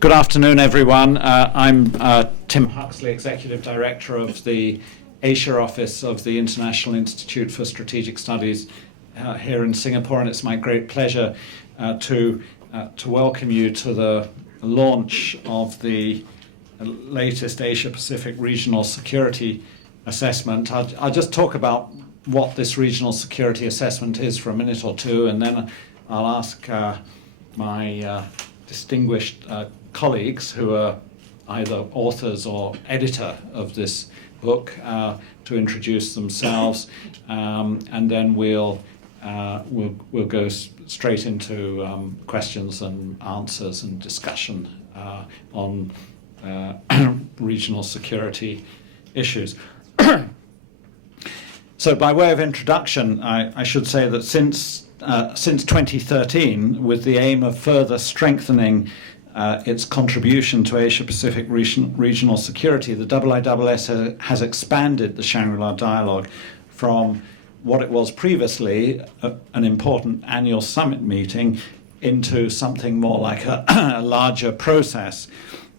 Good afternoon, everyone. I'm Tim Huxley, Executive Director of the Asia Office of the International Institute for Strategic Studies here in Singapore, and it's my great pleasure to welcome you to the launch of the latest Asia-Pacific Regional Security Assessment. I'll just talk about what this Regional Security Assessment is for a minute or two, and then I'll ask my distinguished colleagues who are either authors or editor of this book to introduce themselves, and then we'll go straight into questions and answers and discussion on regional security issues. So, by way of introduction, I should say that since 2013, with the aim of further strengthening its contribution to Asia-Pacific regional security, the IISS has expanded the Shangri-La Dialogue from what it was previously, an important annual summit meeting, into something more like a larger process.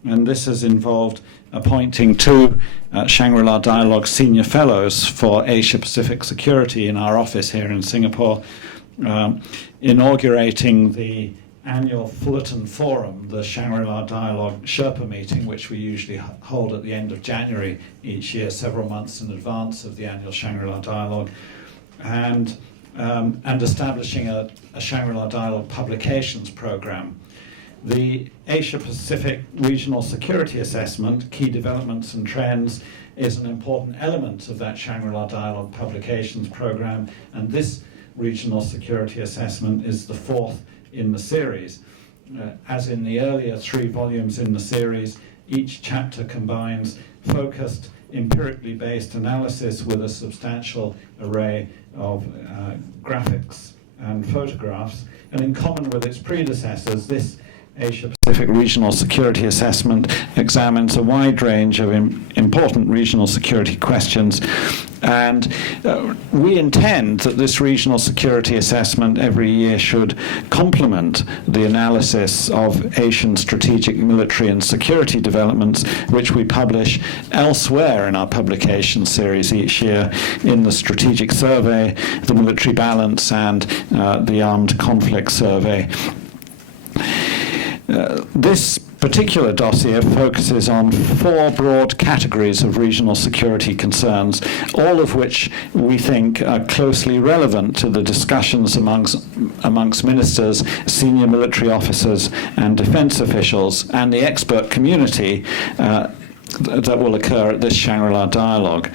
And this has involved appointing two Shangri-La Dialogue Senior Fellows for Asia-Pacific Security in our office here in Singapore, inaugurating the annual Fullerton Forum, the Shangri-La Dialogue Sherpa meeting, which we usually hold at the end of January each year, several months in advance of the annual Shangri-La Dialogue, and establishing a Shangri-La Dialogue publications program. The Asia-Pacific Regional Security Assessment, Key Developments and Trends, is an important element of that Shangri-La Dialogue publications program, and this Regional Security Assessment is the fourth in the series. As in the earlier three volumes in the series, each chapter combines focused, empirically based analysis with a substantial array of graphics and photographs. And in common with its predecessors, this Asia-Pacific Regional Security Assessment examines a wide range of important regional security questions, and we intend that this Regional Security Assessment every year should complement the analysis of Asian strategic military and security developments, which we publish elsewhere in our publication series each year in the Strategic Survey, the Military Balance, and the Armed Conflict Survey. This particular dossier focuses on four broad categories of regional security concerns, all of which we think are closely relevant to the discussions amongst ministers, senior military officers, and defense officials, and the expert community that will occur at this Shangri-La Dialogue.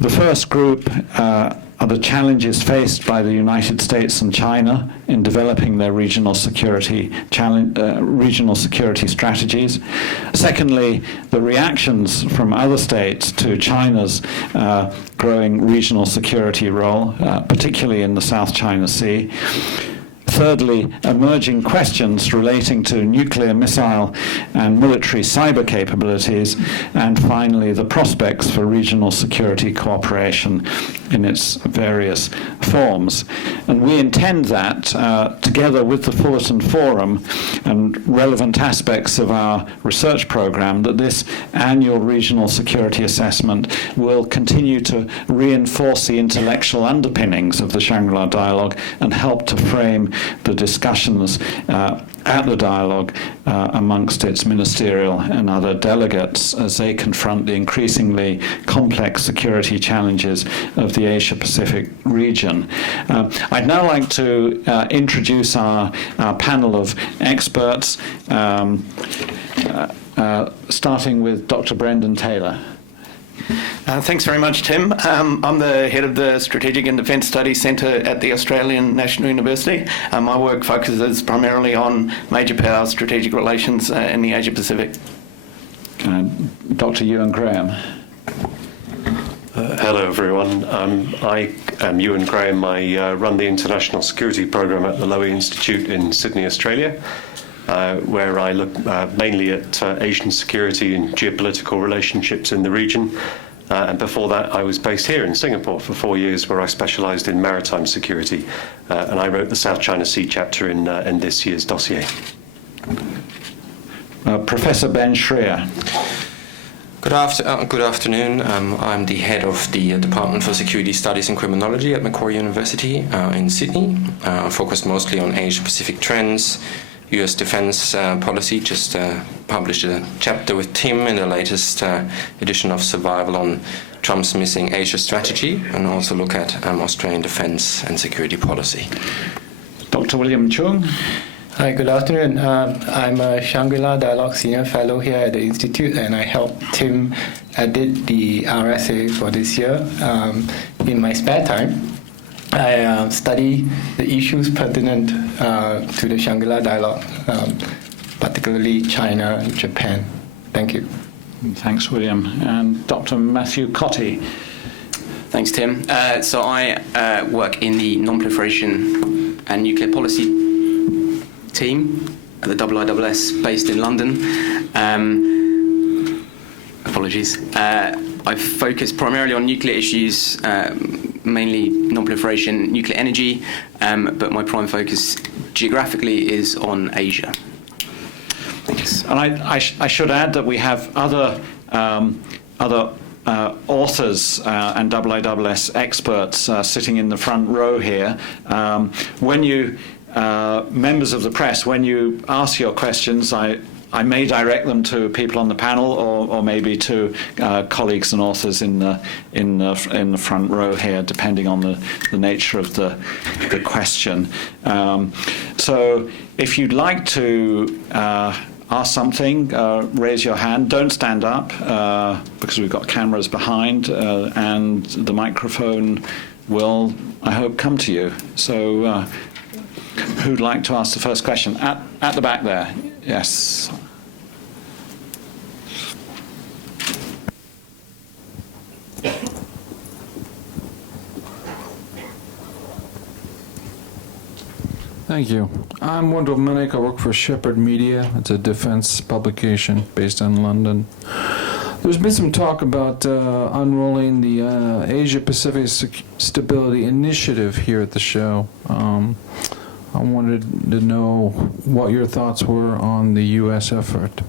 The first group are the challenges faced by the United States and China in developing their regional security strategies. Secondly, the reactions from other states to China's growing regional security role, particularly in the South China Sea. Thirdly, emerging questions relating to nuclear, missile, and military cyber capabilities. And finally, the prospects for regional security cooperation in its various forms. And we intend that, together with the Fullerton Forum and relevant aspects of our research program, that this annual regional security assessment will continue to reinforce the intellectual underpinnings of the Shangri-La Dialogue and help to frame the discussions at the dialogue amongst its ministerial and other delegates as they confront the increasingly complex security challenges of the Asia-Pacific region. I'd now like to introduce our panel of experts, starting with Dr. Brendan Taylor. Thanks very much, Tim. I'm the head of the Strategic and Defence Studies Centre at the Australian National University. My work focuses primarily on major power strategic relations in the Asia-Pacific. Dr. Ewan Graham. Hello, everyone. I am Ewan Graham. I run the International Security Programme at the Lowy Institute in Sydney, Australia, where I look mainly at Asian security and geopolitical relationships in the region. And before that, I was based here in Singapore for 4 years, where I specialised in maritime security. And I wrote the South China Sea chapter in this year's dossier. Professor Ben Shrier. Good afternoon. I'm the head of the Department for Security Studies and Criminology at Macquarie University in Sydney, focused mostly on Asia-Pacific trends, US defense policy. Just published a chapter with Tim in the latest edition of Survival on Trump's Missing Asia Strategy, and also look at Australian defense and security policy. Dr. William Chung. Hi, good afternoon. I'm a Shangri-La Dialogue Senior Fellow here at the Institute, and I helped Tim edit the RSA for this year. In my spare time, I study the issues pertinent to the Shangri-La Dialogue, particularly China and Japan. Thank you. Thanks, William. And Dr. Matthew Cotty. Thanks, Tim. So I work in the non-proliferation and nuclear policy team at the IISS based in London. Apologies. I focus primarily on nuclear issues, mainly non-proliferation, nuclear energy, but my prime focus geographically is on Asia. Thanks. And I should add that we have other authors and IISS experts sitting in the front row here. When you members of the press, when you ask your questions, I may direct them to people on the panel, or maybe to colleagues and authors in the front row here, depending on the nature of the question. So, if you'd like to ask something, raise your hand. Don't stand up because we've got cameras behind, and the microphone will, I hope, come to you. So. Who'd like to ask the first question? At the back there. Yes. Thank you. I'm Wendell Minnick. I work for Shepherd Media. It's a defense publication based in London. There's been some talk about unrolling the Asia-Pacific Stability Initiative here at the show. I wanted to know what your thoughts were on the U.S. effort.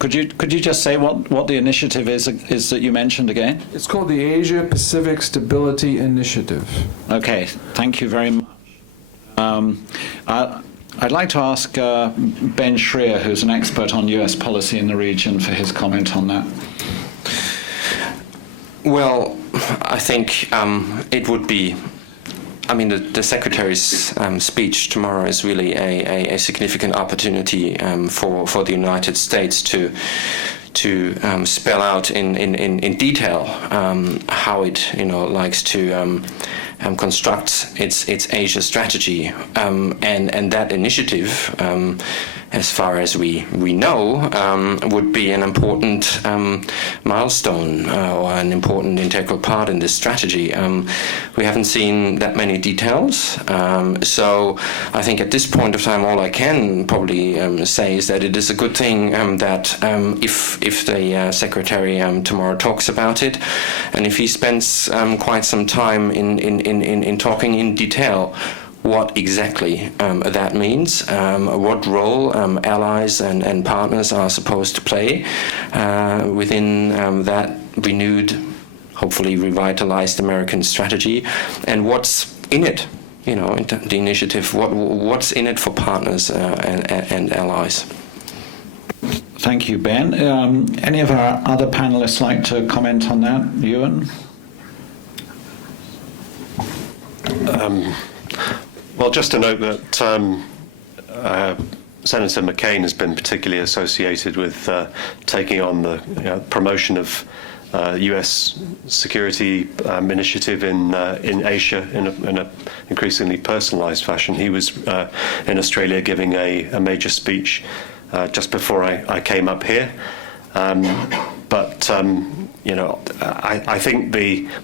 Could you just say what the initiative is that you mentioned again? It's called the Asia-Pacific Stability Initiative. Okay, thank you very much. I'd like to ask Ben Shrier, who's an expert on U.S. policy in the region, for his comment on that. Well, I think it would be, I mean, the Secretary's speech tomorrow is really a significant opportunity for the United States to spell out in detail how it likes to construct its Asia strategy, and that initiative, as far as we know, would be an important milestone or an important integral part in this strategy. We haven't seen that many details, so I think at this point of time, all I can probably say is that it is a good thing that if the Secretary tomorrow talks about it, and if he spends quite some time in talking in detail what exactly that means, what role allies and partners are supposed to play within that renewed, hopefully revitalized American strategy, and what's in it, the initiative, what's in it for partners and allies. Thank you, Ben. Any of our other panelists like to comment on that? Ewan? Well, just to note that Senator McCain has been particularly associated with taking on the promotion of U.S. security initiative in Asia in a increasingly personalized fashion. He was in Australia giving a major speech just before I came up here. But I think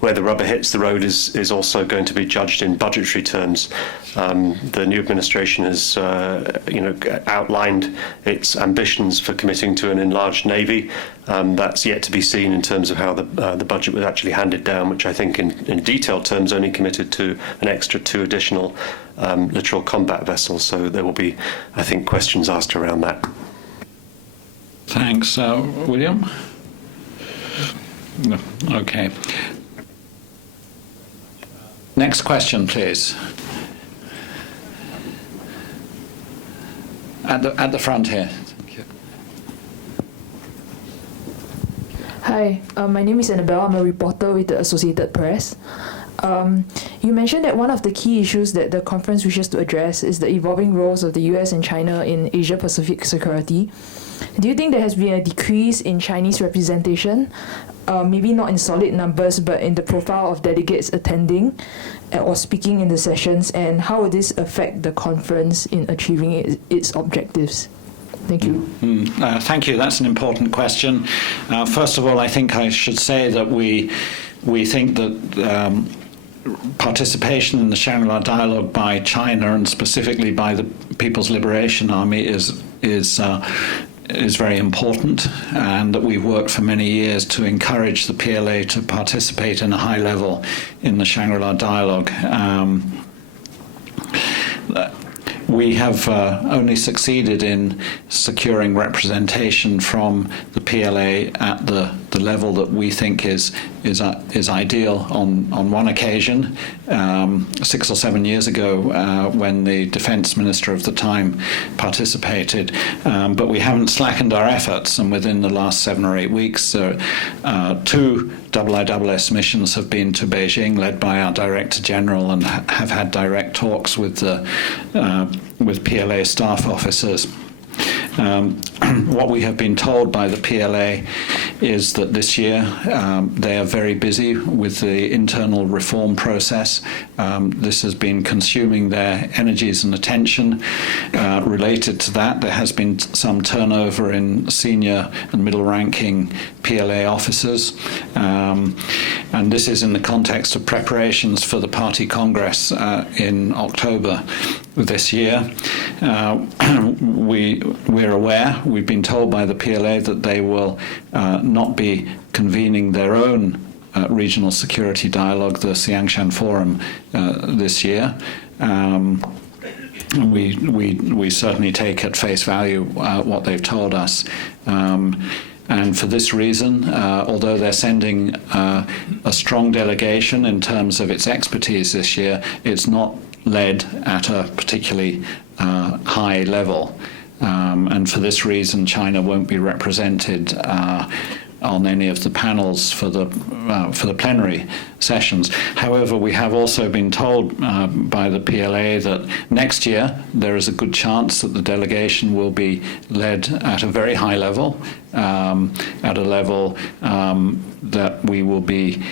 where the rubber hits the road is also going to be judged in budgetary terms. The new administration has, outlined its ambitions for committing to an enlarged navy. That's yet to be seen in terms of how the budget was actually handed down, which I think in detailed terms only committed to an extra 2 additional littoral combat vessels. So there will be, I think, questions asked around that. Thanks. William? No. Okay. Next question, please. At the front here. Thank you. Hi, my name is Annabelle. I'm a reporter with the Associated Press. You mentioned that one of the key issues that the conference wishes to address is the evolving roles of the US and China in Asia-Pacific security. Do you think there has been a decrease in Chinese representation, maybe not in solid numbers, but in the profile of delegates attending or speaking in the sessions, and how will this affect the conference in achieving its objectives? Thank you. Thank you. That's an important question. First of all, I think I should say that we think that participation in the Shangri-La Dialogue by China, and specifically by the People's Liberation Army, is very important, and that we've worked for many years to encourage the PLA to participate in a high level in the Shangri-La Dialogue. We have only succeeded in securing representation from the PLA at the level that we think is ideal on one occasion, 6 or 7 years ago, when the defence minister of the time participated. But we haven't slackened our efforts, and within the last 7 or 8 weeks, 2 IISS missions have been to Beijing, led by our Director General, and have had direct talks with PLA staff officers. What we have been told by the PLA is that this year they are very busy with the internal reform process. This has been consuming their energies and attention. Related to that, there has been some turnover in senior and middle-ranking PLA officers, and this is in the context of preparations for the party congress in October this year. We're aware, we've been told by the PLA that they will not be convening their own regional security dialogue, the Xiangshan Forum, this year. We certainly take at face value what they've told us. And for this reason, although they're sending a strong delegation in terms of its expertise this year, it's not led at a particularly high level. And for this reason, China won't be represented on any of the panels for the plenary sessions. However, we have also been told by the PLA that next year there is a good chance that the delegation will be led at a very high level, at a level that we will be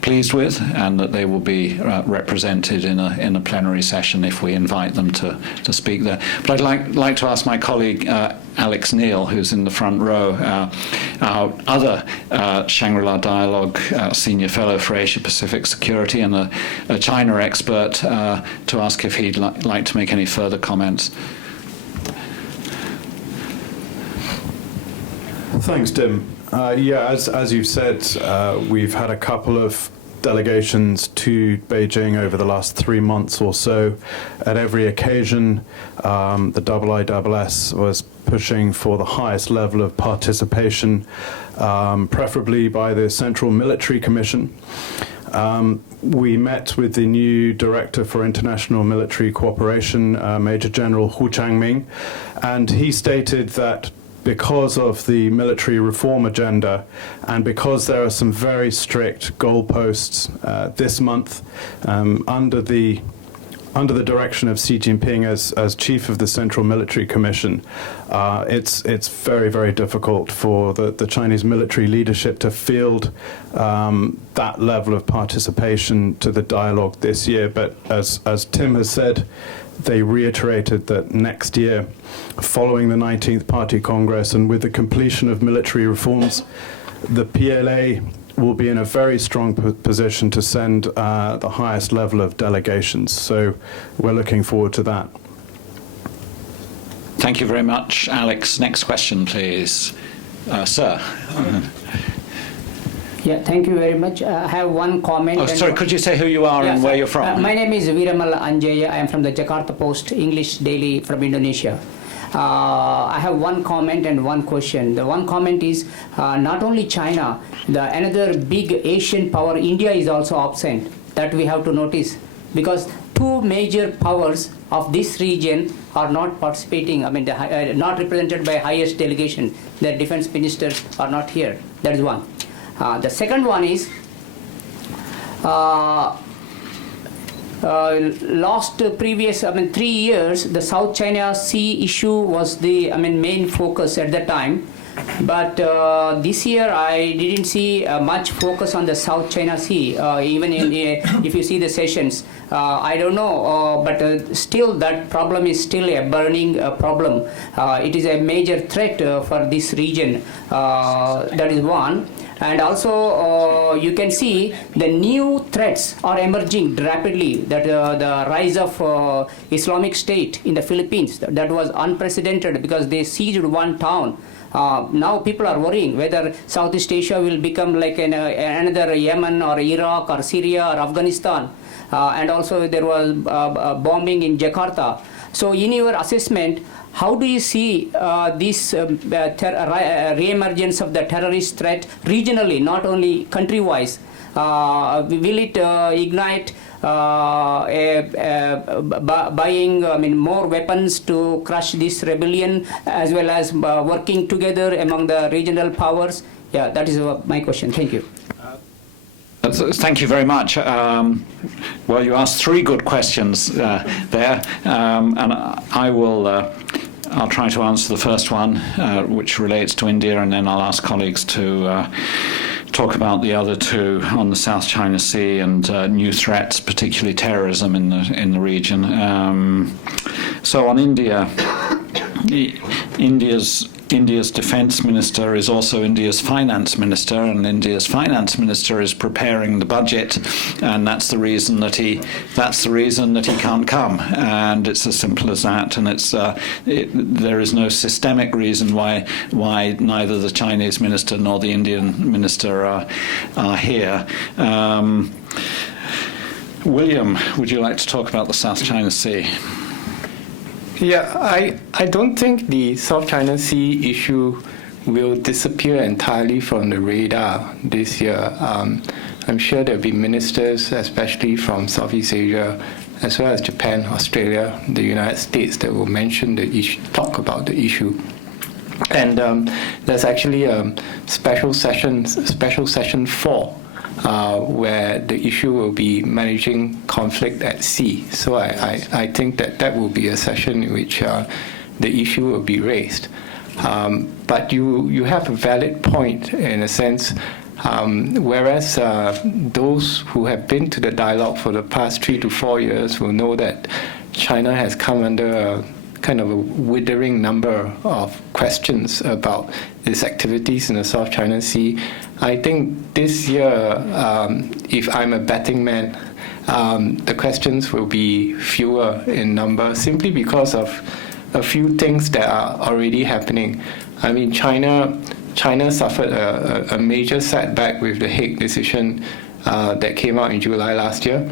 pleased with, and that they will be represented in a plenary session if we invite them to speak there. But I'd like to ask my colleague Alex Neil, who's in the front row, our other Shangri-La Dialogue Senior Fellow for Asia-Pacific Security and a China expert, to ask if he'd like to make any further comments. Thanks, Tim. As you've said, we've had a couple of delegations to Beijing over the last 3 months or so. At every occasion, the IISS was pushing for the highest level of participation, preferably by the Central Military Commission. We met with the new Director for International Military Cooperation, Major General Hu Changming, and he stated that because of the military reform agenda and because there are some very strict goalposts this month under the direction of Xi Jinping as chief of the Central Military Commission, it's very, very difficult for the Chinese military leadership to field that level of participation to the dialogue this year. But as Tim has said, they reiterated that next year, following the 19th Party Congress and with the completion of military reforms, the PLA will be in a very strong position to send the highest level of delegations. So we're looking forward to that. Thank you very much, Alex. Next question, please. Sir. Yeah, thank you very much. I have one comment. Oh, sorry, could you say who you are and where you're from? My name is Viramal Anjaya. I am from the Jakarta Post English Daily from Indonesia. I have one comment and one question. The one comment is not only China, another big Asian power, India, is also absent. That we have to notice, because two major powers of this region are not participating. I mean, not represented by highest delegation. Their defense ministers are not here. That is one. The second one is previous 3 years, the South China Sea issue was the main focus at that time. But this year I didn't see much focus on the South China Sea. Even if you see the sessions, I don't know, but still that problem is still a burning problem. It is a major threat for this region. That is one. And also you can see the new threats are emerging rapidly, that the rise of Islamic State in the Philippines, that was unprecedented because they sieged one town. Now people are worrying whether Southeast Asia will become like another Yemen or Iraq or Syria or Afghanistan. And also there was bombing in Jakarta. So in your assessment, how do you see this re-emergence of the terrorist threat regionally, not only country-wise? Will it ignite buying more weapons to crush this rebellion, as well as working together among the regional powers? Yeah, that is my question. Thank you. Thank you very much. Well, you asked three good questions there, and I'll try to answer the first one, which relates to India, and then I'll ask colleagues to talk about the other two on the South China Sea and new threats, particularly terrorism in the region. So on India, India's defense minister is also India's finance minister, and India's finance minister is preparing the budget, and that's the reason that he can't come, and it's as simple as that. And there is no systemic reason why neither the Chinese minister nor the Indian minister are here. William, would you like to talk about the South China Sea? Yeah, I don't think the South China Sea issue will disappear entirely from the radar this year. I'm sure there'll be ministers, especially from Southeast Asia, as well as Japan, Australia, the United States, that will mention the issue, talk about the issue. And there's actually a special session 4, where the issue will be managing conflict at sea. So I think that will be a session in which the issue will be raised. But you have a valid point in a sense, whereas those who have been to the dialogue for the past 3 to 4 years will know that China has come under a kind of a withering number of questions about its activities in the South China Sea. I think this year, if I'm a betting man, the questions will be fewer in number, simply because of a few things that are already happening. I mean, China suffered a major setback with the Hague decision that came out in July last year.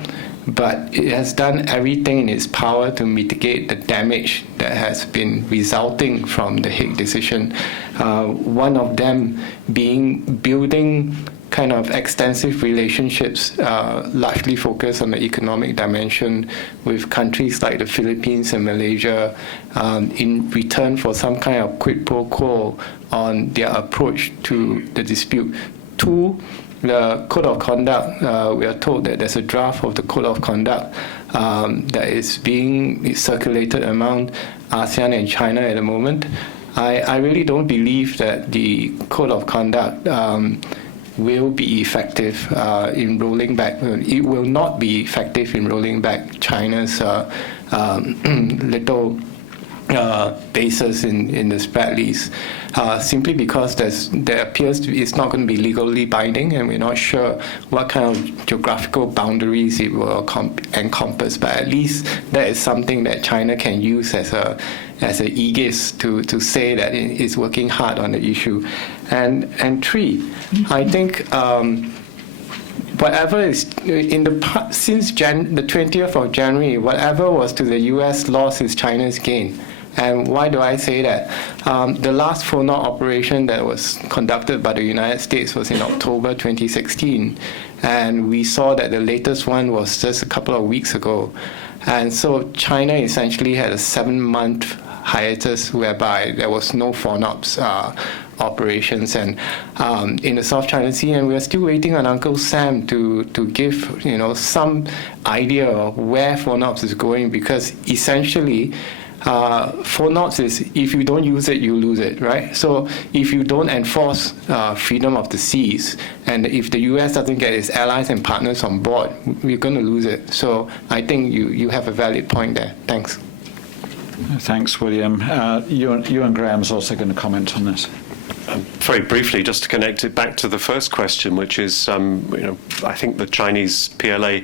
But it has done everything in its power to mitigate the damage that has been resulting from the Hague decision. One of them being building kind of extensive relationships, largely focused on the economic dimension with countries like the Philippines and Malaysia, in return for some kind of quid pro quo on their approach to the dispute. 2, the Code of Conduct, we are told that there's a draft of the Code of Conduct that is being circulated among ASEAN and China at the moment. I really don't believe that the Code of Conduct will be effective in rolling back. It will not be effective in rolling back China's little basis in the spread lease, simply because there appears to be, it's not going to be legally binding, and we're not sure what kind of geographical boundaries it will encompass. But at least that is something that China can use as an aegis to say that it is working hard on the issue. And three, I think. Whatever is in the since the 20th of January, whatever was to the U.S. loss is China's gain. And why do I say that? The last FONOC operation that was conducted by the United States was in October 2016, and we saw that the latest one was just a couple of weeks ago. And so China essentially had a 7-month hiatus whereby there was no FONOPS operations and in the South China Sea, and we're still waiting on Uncle Sam to give some idea of where FONOPS is going, because essentially FONOPS is, if you don't use it, you lose it, right? So if you don't enforce freedom of the seas, and if the U.S. doesn't get its allies and partners on board, we're going to lose it. So I think you have a valid point there. Thanks. Thanks, William. Ewan Graham's also going to comment on this. Very briefly, just to connect it back to the first question, which is, I think the Chinese PLA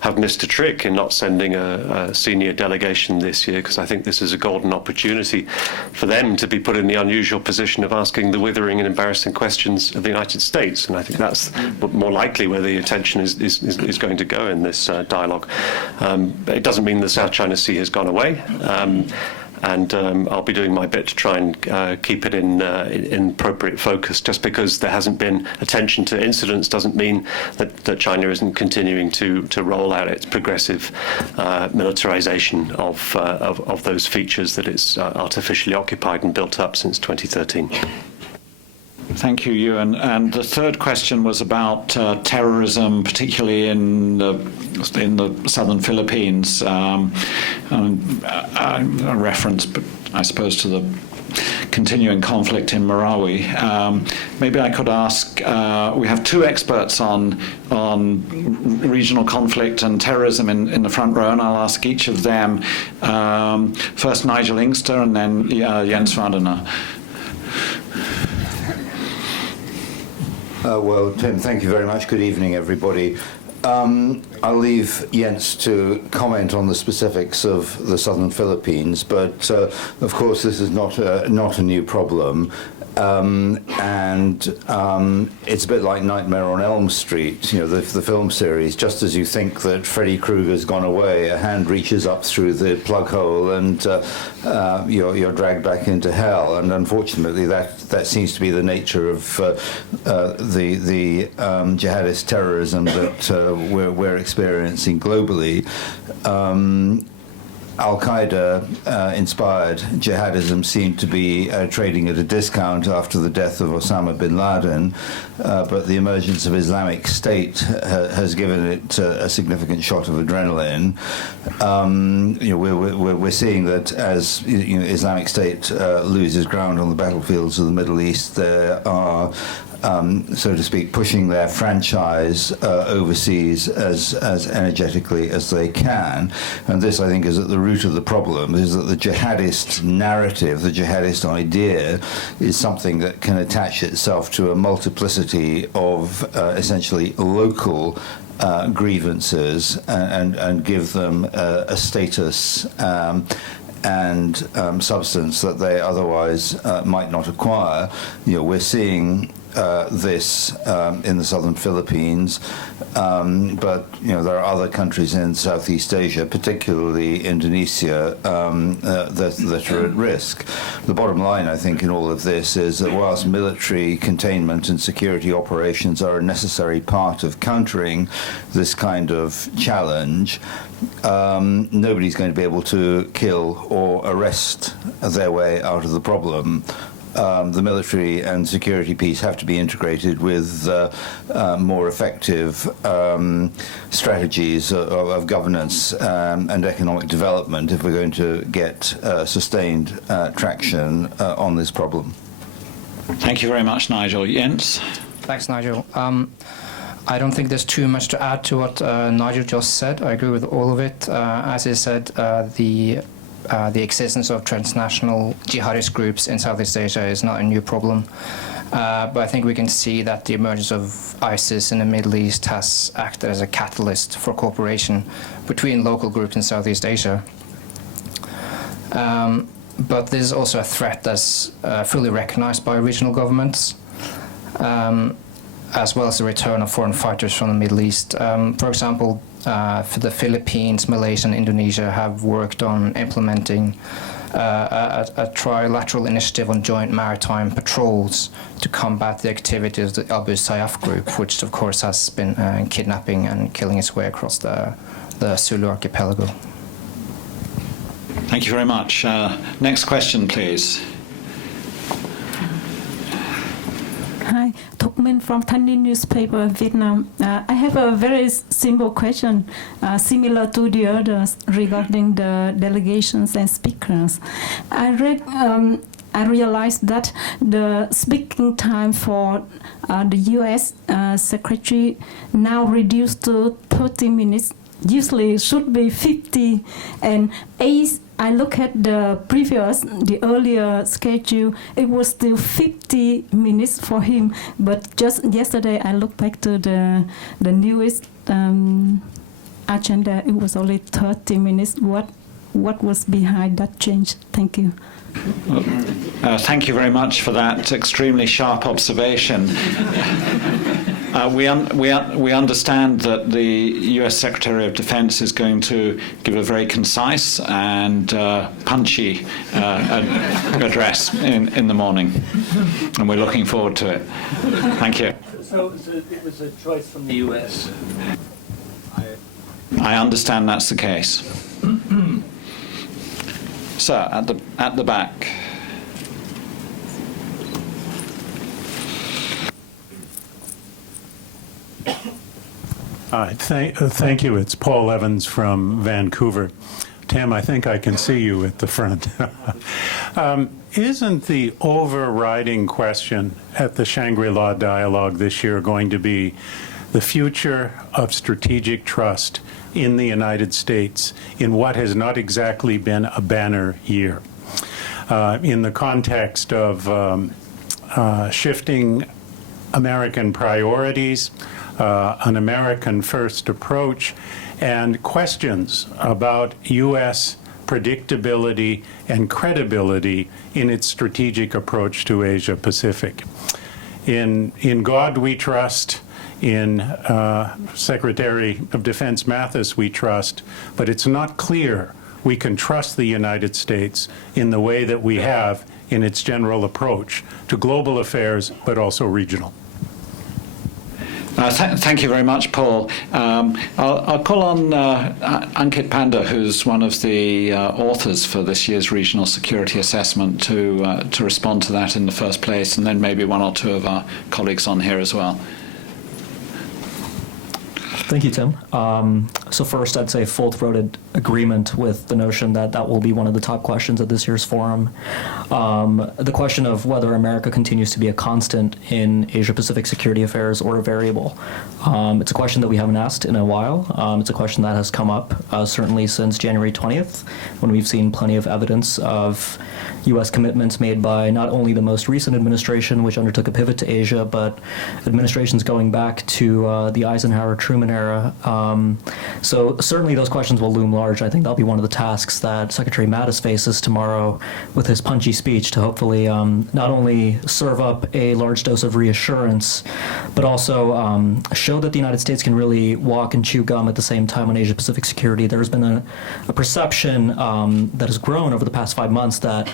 have missed a trick in not sending a senior delegation this year, because I think this is a golden opportunity for them to be put in the unusual position of asking the withering and embarrassing questions of the United States. And I think that's more likely where the attention is going to go in this dialogue. It doesn't mean the South China Sea has gone away. And I'll be doing my bit to try and keep it in appropriate focus. Just because there hasn't been attention to incidents doesn't mean that China isn't continuing to roll out its progressive militarization of those features that it's artificially occupied and built up since 2013. Thank you, Ewan. And the third question was about terrorism, particularly in the southern Philippines. A reference, I suppose, to the continuing conflict in Marawi. Maybe I could ask, we have two experts on regional conflict and terrorism in the front row, and I'll ask each of them. First Nigel Ingster and then Jens Vardener. Well, Tim, thank you very much. Good evening, everybody. I'll leave Jens to comment on the specifics of the southern Philippines, but of course this is not a new problem. It's a bit like Nightmare on Elm Street, the film series. Just as you think that Freddy Krueger's gone away, a hand reaches up through the plug hole and you're dragged back into hell. And unfortunately, that seems to be the nature of the jihadist terrorism that we're experiencing globally. Al-Qaeda-inspired jihadism seemed to be trading at a discount after the death of Osama bin Laden, but the emergence of Islamic State has given it a significant shot of adrenaline. We're seeing that as Islamic State loses ground on the battlefields of the Middle East, there are so to speak, pushing their franchise overseas as energetically as they can. And this, I think, is at the root of the problem, is that the jihadist narrative, the jihadist idea, is something that can attach itself to a multiplicity of essentially local grievances and give them a status and substance that they otherwise might not acquire. We're seeing this in the southern Philippines, but there are other countries in Southeast Asia, particularly Indonesia, that are at risk. The bottom line, I think, in all of this is that whilst military containment and security operations are a necessary part of countering this kind of challenge, nobody's going to be able to kill or arrest their way out of the problem. The military and security piece have to be integrated with more effective strategies of governance and economic development if we're going to get sustained traction on this problem. Thank you very much, Nigel. Jens? Thanks, Nigel. I don't think there's too much to add to what Nigel just said. I agree with all of it. As he said, the the existence of transnational jihadist groups in Southeast Asia is not a new problem. But I think we can see that the emergence of ISIS in the Middle East has acted as a catalyst for cooperation between local groups in Southeast Asia. But this is also a threat that's fully recognized by regional governments, as well as the return of foreign fighters from the Middle East. For example, for the Philippines, Malaysia, and Indonesia have worked on implementing a trilateral initiative on joint maritime patrols to combat the activities of the Abu Sayyaf group, which of course has been kidnapping and killing its way across the Sulu archipelago. Thank you very much. Next question, please. Hi, Thục Minh from Thanh Niên newspaper, Vietnam. I have a very simple question, similar to the others, regarding the delegations and speakers. I realized that the speaking time for the U.S. Secretary now reduced to 30 minutes. Usually it should be 50, and I look at the earlier schedule, it was still 50 minutes for him. But just yesterday, I looked back to the newest agenda. It was only 30 minutes. What was behind that change? Thank you. Thank you very much for that extremely sharp observation. We understand that the U.S. Secretary of Defense is going to give a very concise and punchy address in the morning, and we're looking forward to it. Thank you. So it was a choice from the U.S. I understand that's the case. Sir, at the back. Hi, thank you. It's Paul Evans from Vancouver. Tim, I think I can see you at the front. Isn't the overriding question at the Shangri-La Dialogue this year going to be the future of strategic trust in the United States in what has not exactly been a banner year? In the context of shifting American priorities, an American first approach, and questions about U.S. predictability and credibility in its strategic approach to Asia Pacific. In God we trust, in Secretary of Defense Mathis we trust, but it's not clear we can trust the United States in the way that we have in its general approach to global affairs, but also regional. Thank you very much, Paul. I'll call on Ankit Panda, who's one of the authors for this year's Regional Security Assessment, to respond to that in the first place, and then maybe one or two of our colleagues on here as well. Thank you, Tim. So first, I'd say full-throated agreement with the notion that that will be one of the top questions at this year's forum. The question of whether America continues to be a constant in Asia-Pacific security affairs or a variable. It's a question that we haven't asked in a while. It's a question that has come up certainly since January 20th, when we've seen plenty of evidence of U.S. commitments made by not only the most recent administration, which undertook a pivot to Asia, but administrations going back to the Eisenhower-Truman era. So certainly those questions will loom large. I think that'll be one of the tasks that Secretary Mattis faces tomorrow with his punchy speech, to hopefully not only serve up a large dose of reassurance, but also show that the United States can really walk and chew gum at the same time on Asia-Pacific security. There's been a perception that has grown over the past 5 months that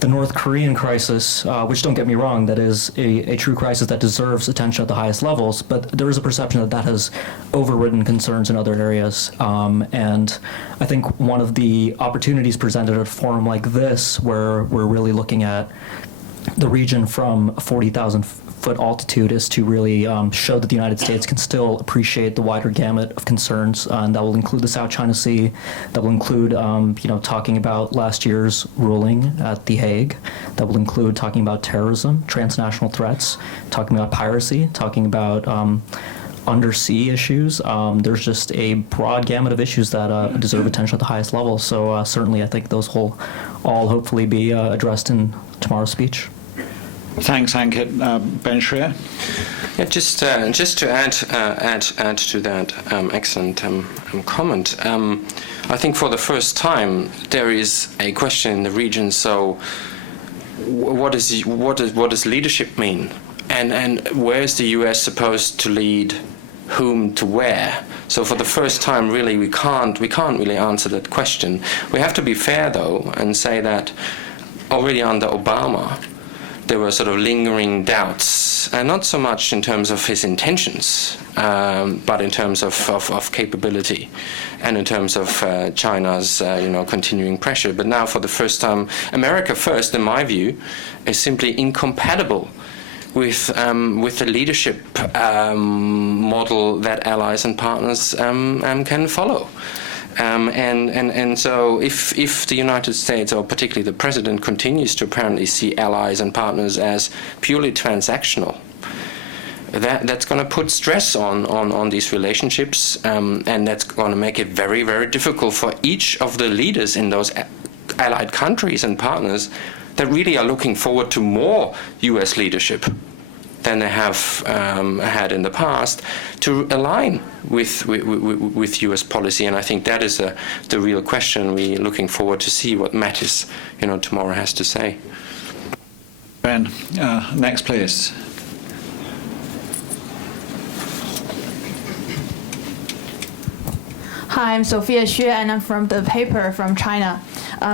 the North Korean crisis, which, don't get me wrong, that is a true crisis that deserves attention at the highest levels, but there is a perception that that has overridden concerns in other areas. And I think one of the opportunities presented at a forum like this, where we're really looking at the region from a 40,000-foot altitude, is to really show that the United States can still appreciate the wider gamut of concerns, and that will include the South China Sea. That will include, talking about last year's ruling at The Hague. That will include talking about terrorism, transnational threats, talking about piracy, talking about undersea issues. There's just a broad gamut of issues that deserve attention at the highest level. So certainly I think those will all hopefully be addressed in tomorrow's speech. Thanks, Ankit. Ben Shreya? Yeah, just to add to that excellent comment. I think for the first time there is a question in the region. So, what does leadership mean, and where is the U.S. supposed to lead whom to where? So for the first time, really, we can't really answer that question. We have to be fair though and say that already under Obama, there were sort of lingering doubts, and not so much in terms of his intentions, but in terms of capability, and in terms of China's continuing pressure. But now, for the first time, America First, in my view, is simply incompatible with the leadership model that allies and partners can follow. And so if the United States, or particularly the President, continues to apparently see allies and partners as purely transactional, that's going to put stress on these relationships, and that's going to make it very, very difficult for each of the leaders in those allied countries and partners that really are looking forward to more U.S. leadership than they have had in the past, to align with U.S. policy. And I think that is the real question. We're looking forward to see what Mattis tomorrow has to say. Ben, next please. Hi, I'm Sophia Shannon, and I'm from the paper from China.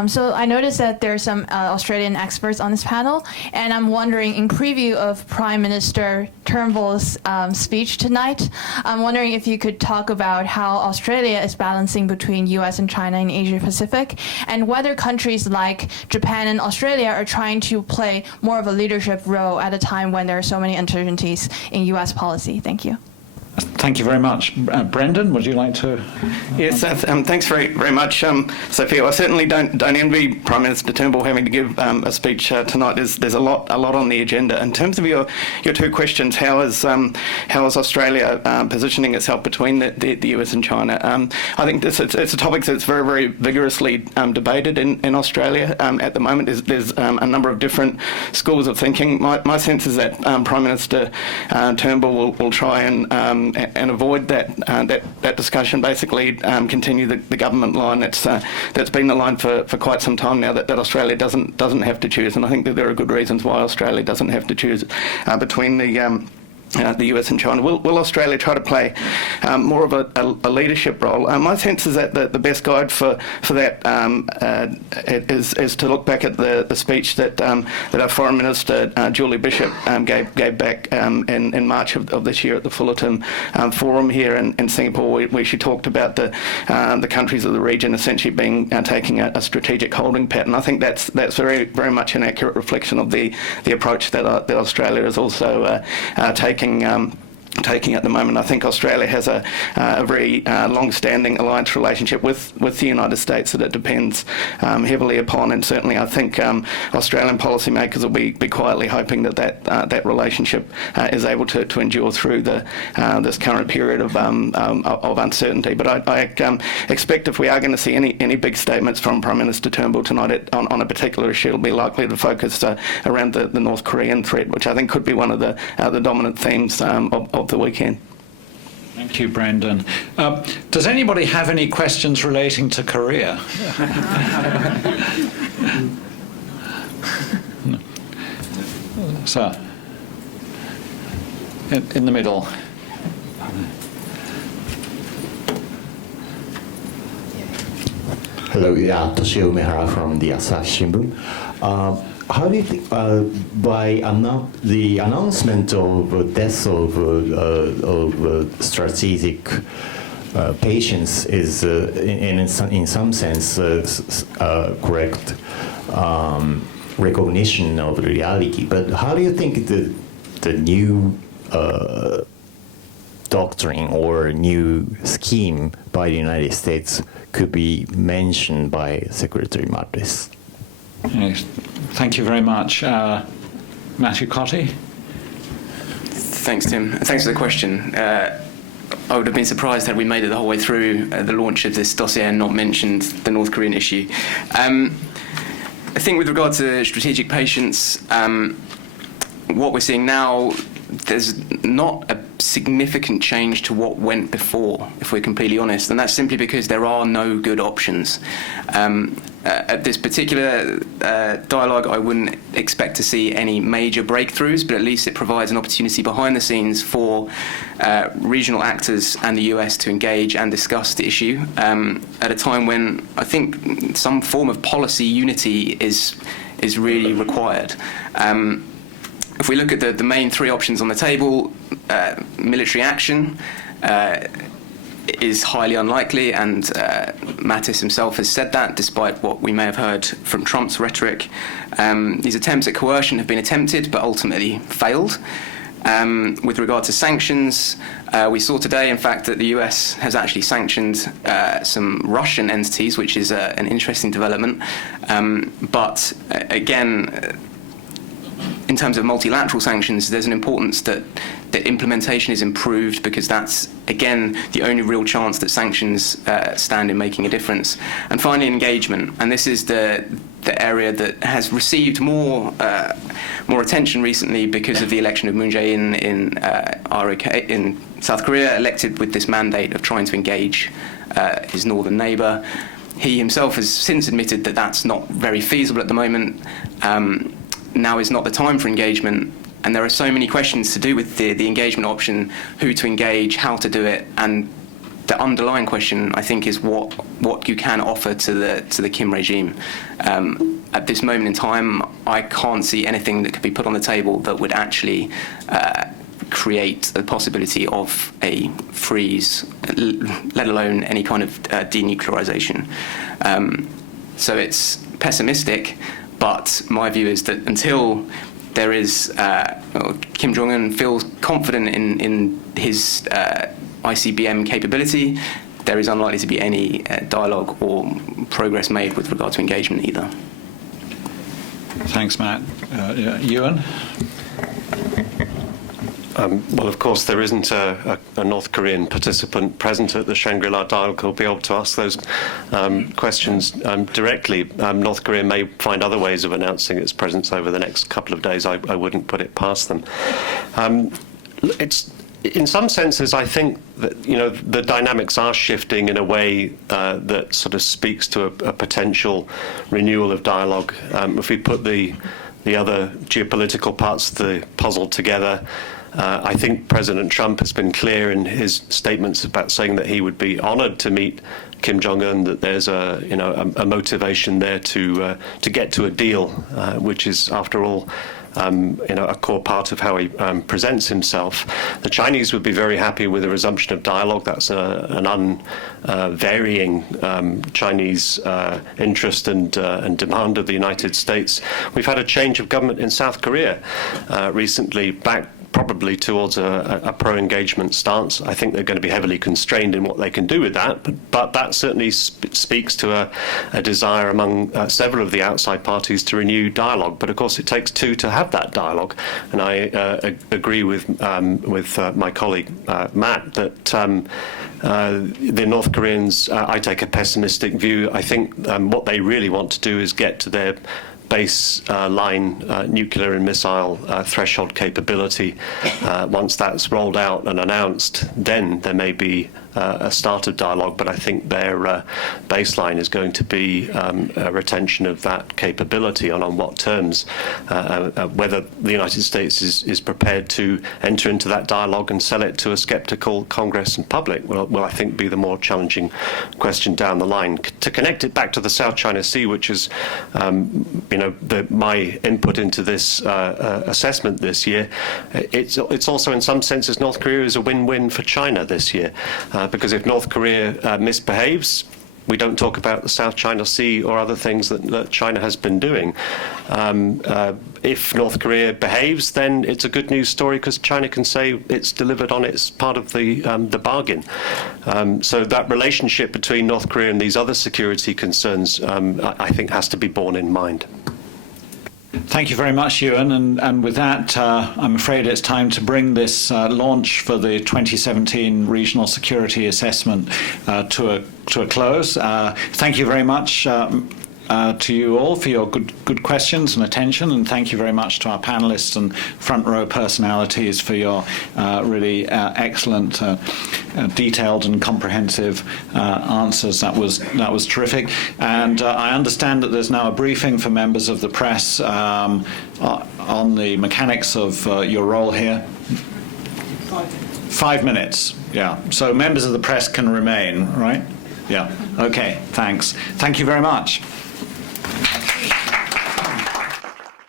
So I noticed that there are some Australian experts on this panel, and I'm wondering, in preview of Prime Minister Turnbull's speech tonight, I'm wondering if you could talk about how Australia is balancing between US and China in Asia Pacific, and whether countries like Japan and Australia are trying to play more of a leadership role at a time when there are so many uncertainties in US policy. Thank you. Thank you very much. Brendan, would you like to? Yes, thanks very much, Sophia. I certainly don't envy Prime Minister Turnbull having to give a speech tonight. There's a lot on the agenda. In terms of your two questions, how is Australia positioning itself between the US and China? I think it's a topic that's very, very vigorously debated in Australia at the moment. There's a number of different schools of thinking. My sense is that Prime Minister Turnbull will try and avoid that discussion. Basically, continue the government line that's been the line for quite some time now. That Australia doesn't have to choose, and I think that there are good reasons why Australia doesn't have to choose between the US and China. Will Australia try to play more of a leadership role? My sense is that the best guide for that is to look back at the speech that our Foreign Minister Julie Bishop gave back in March of this year at the Fullerton Forum here in Singapore, where she talked about the countries of the region essentially being taking a strategic holding pattern. I think that's very, very much an accurate reflection of the approach that Australia is also taking at the moment. I think Australia has a very long-standing alliance relationship with the United States that it depends heavily upon, and certainly I think Australian policymakers will be quietly hoping that relationship is able to endure through this current period of uncertainty. But I expect if we are going to see any big statements from Prime Minister Turnbull tonight on a particular issue, it'll be likely to focus around the North Korean threat, which I think could be one of the dominant themes of the weekend. Thank you, Brendan. Does anybody have any questions relating to Korea? No. So, in the middle. Hello, Toshio Umehara from the Asahi Shimbun. How do you think, by the announcement of death of strategic patients is, in some sense, correct recognition of reality. But how do you think the new doctrine or new scheme by the United States could be mentioned by Secretary Mattis? Yes. Thank you very much. Matthew Cotty? Thanks, Tim. Thanks for the question. I would have been surprised had we made it the whole way through the launch of this dossier and not mentioned the North Korean issue. I think with regard to strategic patience, what we're seeing now, there's not a significant change to what went before, if we're completely honest, and that's simply because there are no good options. At this particular dialogue, I wouldn't expect to see any major breakthroughs, but at least it provides an opportunity behind the scenes for regional actors and the US to engage and discuss the issue at a time when I think some form of policy unity is really required. If we look at the main three options on the table, military action is highly unlikely, and Mattis himself has said that, despite what we may have heard from Trump's rhetoric. These attempts at coercion have been attempted, but ultimately failed. With regard to sanctions, we saw today, in fact, that the US has actually sanctioned some Russian entities, which is an interesting development. But again, in terms of multilateral sanctions, there's an importance that implementation is improved, because that's, again, the only real chance that sanctions stand in making a difference. And finally, engagement. And this is the area that has received more attention recently because of the election of Moon Jae-in in South Korea, elected with this mandate of trying to engage his northern neighbour. He himself has since admitted that that's not very feasible at the moment. Now is not the time for engagement, and there are so many questions to do with the engagement option, who to engage, how to do it, and the underlying question, I think, is what you can offer to the Kim regime. At this moment in time, I can't see anything that could be put on the table that would actually create the possibility of a freeze, let alone any kind of denuclearization. So it's pessimistic. But my view is that until there is Kim Jong-un feels confident in his ICBM capability, there is unlikely to be any dialogue or progress made with regard to engagement either. Thanks, Matt. Ewan? Well, of course, there isn't a North Korean participant present at the Shangri-La Dialogue who'll be able to ask those questions directly. North Korea may find other ways of announcing its presence over the next couple of days. I wouldn't put it past them. It's, in some senses, I think that the dynamics are shifting in a way that sort of speaks to a potential renewal of dialogue. If we put the other geopolitical parts of the puzzle together, I think President Trump has been clear in his statements about saying that he would be honoured to meet Kim Jong-un, that there's a motivation there to get to a deal, which is, after all, a core part of how he presents himself. The Chinese would be very happy with a resumption of dialogue. That's an unvarying Chinese interest and demand of the United States. We've had a change of government in South Korea recently, back probably towards a pro-engagement stance. I think they're going to be heavily constrained in what they can do with that, but that certainly speaks to a desire among several of the outside parties to renew dialogue. But of course, it takes two to have that dialogue, and I agree with my colleague Matt that the North Koreans, I take a pessimistic view. I think what they really want to do is get to their baseline nuclear and missile threshold capability. Once that's rolled out and announced, then there may be a start of dialogue, but I think their baseline is going to be a retention of that capability, and on what terms, whether the United States is prepared to enter into that dialogue and sell it to a sceptical Congress and public will I think be the more challenging question down the line. To connect it back to the South China Sea, which is my input into this assessment this year, it's also in some senses North Korea is a win-win for China this year. Because if North Korea misbehaves, we don't talk about the South China Sea or other things that China has been doing. If North Korea behaves, then it's a good news story because China can say it's delivered on its part of the bargain. So that relationship between North Korea and these other security concerns, I think, has to be borne in mind. Thank you very much, Ewan. And with that, I'm afraid it's time to bring this launch for the 2017 Regional Security Assessment to a close. Thank you very much to you all for your good questions and attention, and thank you very much to our panelists and front row personalities for your really excellent, detailed and comprehensive answers. That was terrific. And I understand that there's now a briefing for members of the press on the mechanics of your role here. 5 minutes. Yeah. So members of the press can remain, right? Yeah. Okay. Thanks. Thank you very much.